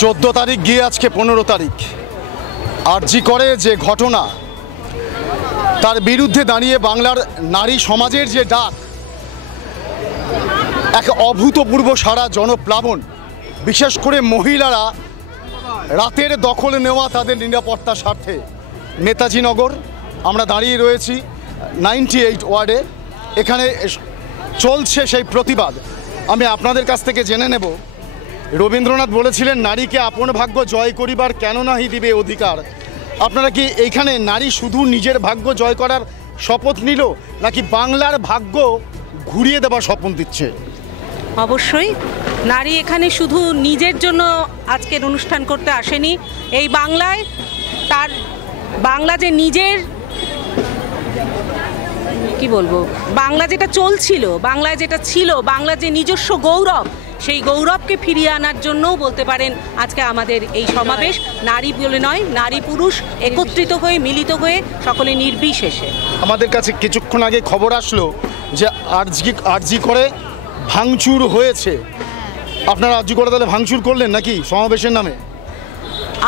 14 তারিখ গিয়ে আজকে 15 তারিখ আরজি করে যে ঘটনা, তার বিরুদ্ধে দাঁড়িয়ে বাংলার নারী সমাজের যে ডাক, এক অভূতপূর্ব সারা জনপ্লাবন। বিশেষ করে মহিলারা রাতের দখল নেওয়া তাদের নিরাপত্তার স্বার্থে নেতাজি নগর আমরা দাঁড়িয়ে রয়েছি 98 ওয়ার্ডে। এখানে চলছে সেই প্রতিবাদ। আমি আপনাদের কাছ থেকে জেনে নেব, রবীন্দ্রনাথ বলেছিলেন নারীকে আপন ভাগ্য জয় করিবার কেন নাহি দিবে অধিকার। আপনারা কি এইখানে নারী শুধু নিজের ভাগ্য জয় করার শপথ নিল, নাকি বাংলার ভাগ্য ঘুরিয়ে দেবার স্বপ্ন দিচ্ছে? অবশ্যই নারী এখানে শুধু নিজের জন্য আজকের অনুষ্ঠান করতে আসেনি। এই বাংলায় তার বাংলা যে নিজের কি বলবো, বাংলা যেটা চলছিল, বাংলায় যেটা ছিল, বাংলা যে নিজস্ব গৌরব, সেই গৌরবকে ফিরিয়ে আনার জন্যও বলতে পারেন আজকে আমাদের এই সমাবেশ। নারী বলে নয়, নারী পুরুষ একত্রিত হয়ে মিলিত হয়ে সকলে নির্বিশেষে। আমাদের কাছে কিছুক্ষণ আগে খবর আসলো যে আরজি করে ভাঙচুর হয়েছে। আপনারা আরজি করে তাহলে ভাঙচুর করলেন নাকি সমাবেশের নামে?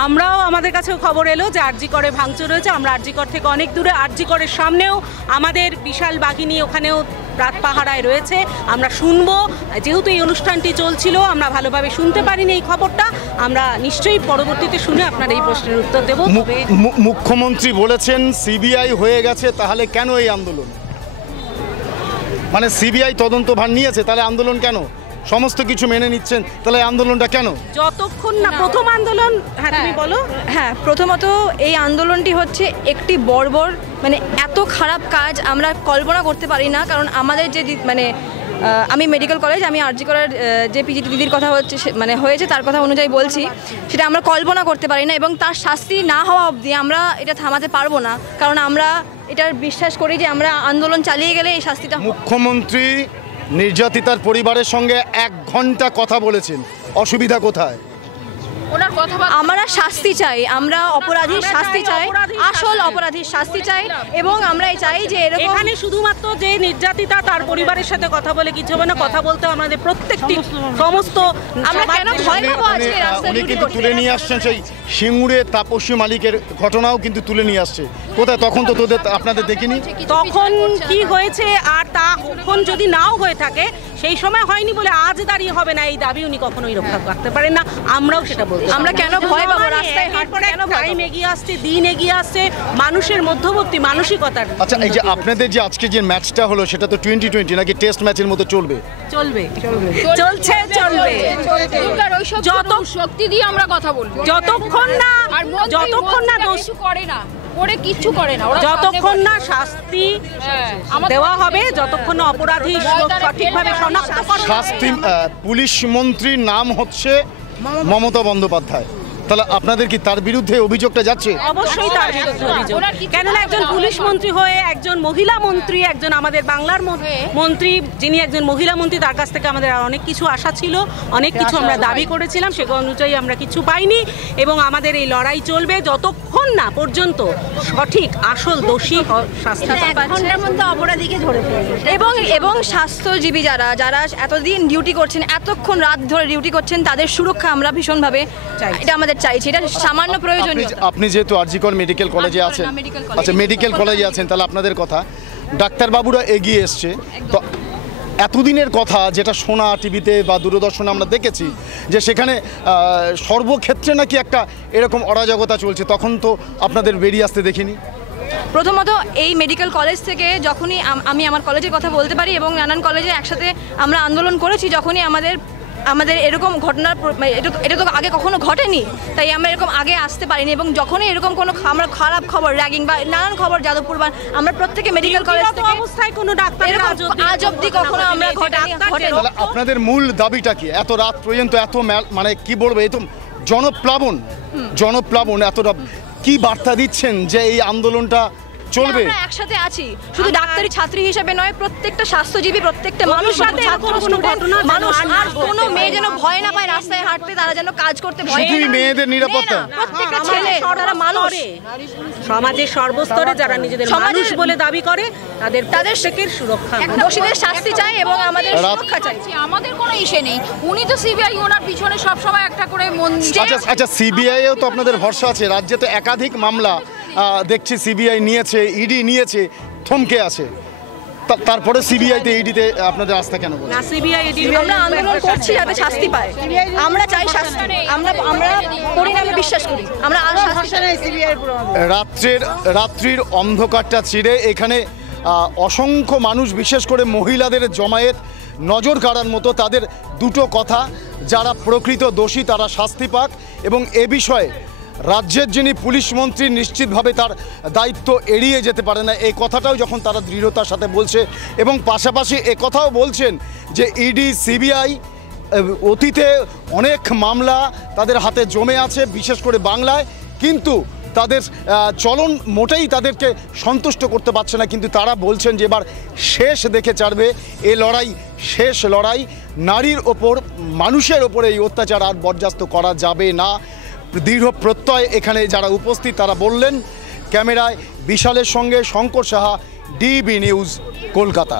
আমরাও, আমাদের কাছেও খবর এলো যে আরজি করে ভাঙচুর হয়েছে। আমরা আরজি কর থেকে অনেক দূরে, আরজি করের সামনেও আমাদের বিশাল বাহিনী ওখানেও রাত পাহারায় রয়েছে। আমরা শুনবো, যেহেতু এই অনুষ্ঠানটি চলছিল আমরা ভালোভাবে শুনতে পারিনি এই খবরটা। আমরা নিশ্চয়ই পরবর্তীতে শুনে আপনার এই প্রশ্নের উত্তর দেব। মুখ্যমন্ত্রী বলেছেন সিবিআই হয়ে গেছে, তাহলে কেন এই আন্দোলন? মানে সিবিআই তদন্তভার নিয়েছে, তাহলে আন্দোলন কেন? সমস্ত কিছু মেনে নিচ্ছেন, তাহলে আন্দোলনটা কেন? যতক্ষণ না প্রথম আন্দোলন। হ্যাঁ, তুমি বলো। হ্যাঁ, প্রথমত এই আন্দোলনটি হচ্ছে একটি বর্বর, মানে এত খারাপ কাজ আমরা কল্পনা করতে পারি না। কারণ আমাদের যে মানে আমি মেডিকেল কলেজ, আমি আরজি করার যে পিজিটি দিদির কথা হচ্ছে মানে হয়েছে তার কথা অনুযায়ী বলছি, সেটা আমরা কল্পনা করতে পারি না। এবং তার শাস্তি না হওয়া অবধি আমরা এটা থামাতে পারবো না। কারণ আমরা এটার বিশ্বাস করি যে আমরা আন্দোলন চালিয়ে গেলে এই শাস্তিটা। মুখ্যমন্ত্রী নির্যাতিতার পরিবারের সঙ্গে 1 ঘন্টা কথা বলেছেন, অসুবিধা কোথায়? আমরা শাস্তি চাই, আমরা অপরাধীর শাস্তি চাই, আসল অপরাধীর শাস্তি চাই। এবং আমরা চাই যে এখানে শুধুমাত্র যে নির্যাতিতা তার পরিবারের সাথে কথা বলে কিছু হবে না, কথা বলতে আমাদের প্রত্যেকটি সমস্ত। আমরা কেন ভয় পাবো? আজকে রাস্তায় উনি কিন্তু তুলে নিয়ে আসছেন সেই সিঙ্গুরে তাপসী মালিকের ঘটনাও কিন্তু তুলে নিয়ে আসছে। কোথায়? তখন তো আপনাদের দেখিনি। তখন কি হয়েছে, আর তখন যদি নাও হয়ে থাকে, সেই সময় হয়নি বলে আজ দাঁড়িয়ে হবে না, এই দাবি উনি কখনোই রক্ষা করতে পারেন না। আমরাও সেটা বলবো। আমরা কেন ভয় পাবো? রাস্তায় কেন টাইম এগিয়ে আসছে, দিন এগিয়ে আসছে মানুষের মধ্যবর্তী মানসিকতার। আচ্ছা, এই যে আপনাদের যে আজকে যে ম্যাচটা হলো, সেটা তো 2020 নাকি টেস্ট ম্যাচের মতো চলবে? চলবে, চলছে, চলবে। যত শক্তি দিয়ে আমরা কথা বলবো, যতক্ষণ না দোষ করে না, করে কিচ্ছু করে না, যতক্ষণ না শাস্তি দেওয়া হবে, যতক্ষণ না অপরাধী সঠিকভাবে শনাক্ত করা হবে। শাস্তি, পুলিশ মন্ত্রীর নাম হচ্ছে মমতা বন্দ্যোপাধ্যায়। তাহলে আপনাদের কি তার বিরুদ্ধে অভিযোগটা যাচ্ছে? অবশ্যই তার বিরুদ্ধে অভিযোগ। কেননা একজন পুলিশ মন্ত্রী হয়ে, একজন মহিলা মন্ত্রী, একজন আমাদের বাংলার মন্ত্রী, যিনি একজন মহিলা মন্ত্রী, তার কাছ থেকে আমাদের অনেক কিছু আশা ছিল, অনেক কিছু আমরা দাবি করেছিলাম, সেগুলো অনুযায়ী আমরা কিছু পাইনি। এবং আমাদের এই লড়াই চলবে যতক্ষণ না পর্যন্ত সঠিক আসল দোষী শাস্তি অপরাধীকে ধরে ফেলবে। এবং স্বাস্থ্যজীবী যারা এতদিন ডিউটি করছেন, এতক্ষণ রাত ধরে ডিউটি করছেন, তাদের সুরক্ষা আমরা ভীষণভাবে এটা আমাদের চাইছি। এটা সামান্য প্রয়োজনীয়। আপনি যেহেতু আরজি কর মেডিকেল কলেজে আছেন, আচ্ছা মেডিকেল কলেজে আছেন, তাহলে আপনাদের কথা ডাক্তারবাবুরা এগিয়ে এসছে তো। এতদিনের কথা যেটা শোনা টিভিতে বা দূরদর্শনে আমরা দেখেছি, যে সেখানে সর্বক্ষেত্রে নাকি একটা এরকম অরাজকতা চলছে, তখন তো আপনাদের বেরিয়ে আসতে দেখিনি। প্রথমত এই মেডিকেল কলেজ থেকে যখনই আমি আমার কলেজের কথা বলতে পারি, এবং নানান কলেজে একসাথে আমরা আন্দোলন করেছি, যখনই আমাদের এরকম ঘটনার এটা তো আগে কখনো ঘটেনি, তাই আমরা এরকম আগে আসতে পারিনি। এবং যখনই এরকম কোনো আমরা খারাপ খবর, র্যাগিং বা নানান খবর যাদবপুর বা আমরা প্রত্যেকে মেডিকেল কলেজ থেকে অবস্থায় কোনো ডাক্তার আজ অবধি কখনো আমরা ঘটেনি। আপনাদের মূল দাবিটা কি? এত রাত পর্যন্ত এত মানে কি বলবো, এই তো জনপ্লাবন, এতটা কি বার্তা দিচ্ছেন যে এই আন্দোলনটা চলবে। আমরা একসাথে আছি, শুধু ডাক্তারি ছাত্রী হিসেবে নয়, প্রত্যেকটা স্বাস্থ্যজীবী, প্রত্যেকটা মানুষ, মানুষ, আর কোনো মেয়ে যেন ভয় না পায় রাস্তায় হাঁটতে, তারা যেন কাজ করতে ভয় শুধুই মেয়েদের নিরাপত্তা, প্রত্যেকটা ছেলে তারা মানুষ। সমাজের সর্বস্তরে যারা নিজেদের মানুষ বলে দাবি করে তাদের প্রত্যেকের সুরক্ষা, দোষীদের শাস্তি চাই এবং আমাদের সুরক্ষা চাই। আমাদের কোনো ইস্যু নেই, উনি তো সিবিআই, ওনার পিছনে সবসময় একটা করে মন। আচ্ছা সিবিআইও তো আপনাদের ভরসা আছে, রাজ্যে তো একাধিক মামলা দেখছি সিবিআই নিয়েছে, ইডি নিয়েছে, থমকে আছে, তারপরে সিবিআইতে ইডিতে আপনাদের আস্থা কেন বলছেন? না, সিবিআই ইডি আমরা আন্দোলন করছি যাতে শাস্তি পায়, আমরা চাই শাস্তি, আমরা পরিণামে বিশ্বাস করি, আমরা আর শাস্তি চাই। রাত্রির অন্ধকারটা চিরে এখানে অসংখ্য মানুষ, বিশেষ করে মহিলাদের জমায়েত, নজর কাড়ার মতো। তাদের দুটো কথা, যারা প্রকৃত দোষী তারা শাস্তি পাক, এবং এ বিষয়ে রাজ্যের যিনি পুলিশ মন্ত্রী নিশ্চিতভাবে তার দায়িত্ব এড়িয়ে যেতে পারে না, এই কথাটাও যখন তারা দৃঢ়তার সাথে বলছে, এবং পাশাপাশি কথাও বলছেন যে ইডি সিবিআই অতীতে অনেক মামলা তাদের হাতে জমে আছে, বিশেষ করে বাংলায়, কিন্তু তাদের চলন মোটেই তাদেরকে সন্তুষ্ট করতে পারছে না। কিন্তু তারা বলছেন যে এবার শেষ দেখে ছাড়বে, এ লড়াই শেষ লড়াই, নারীর ওপর, মানুষের ওপরে এই অত্যাচার আর বরদাস্ত করা যাবে না, দৃঢ় প্রত্যয় এখানে যারা উপস্থিত তারা বললেন। ক্যামেরায় বিশালের সঙ্গে শঙ্কর সাহা, ডিবি নিউজ, কলকাতা।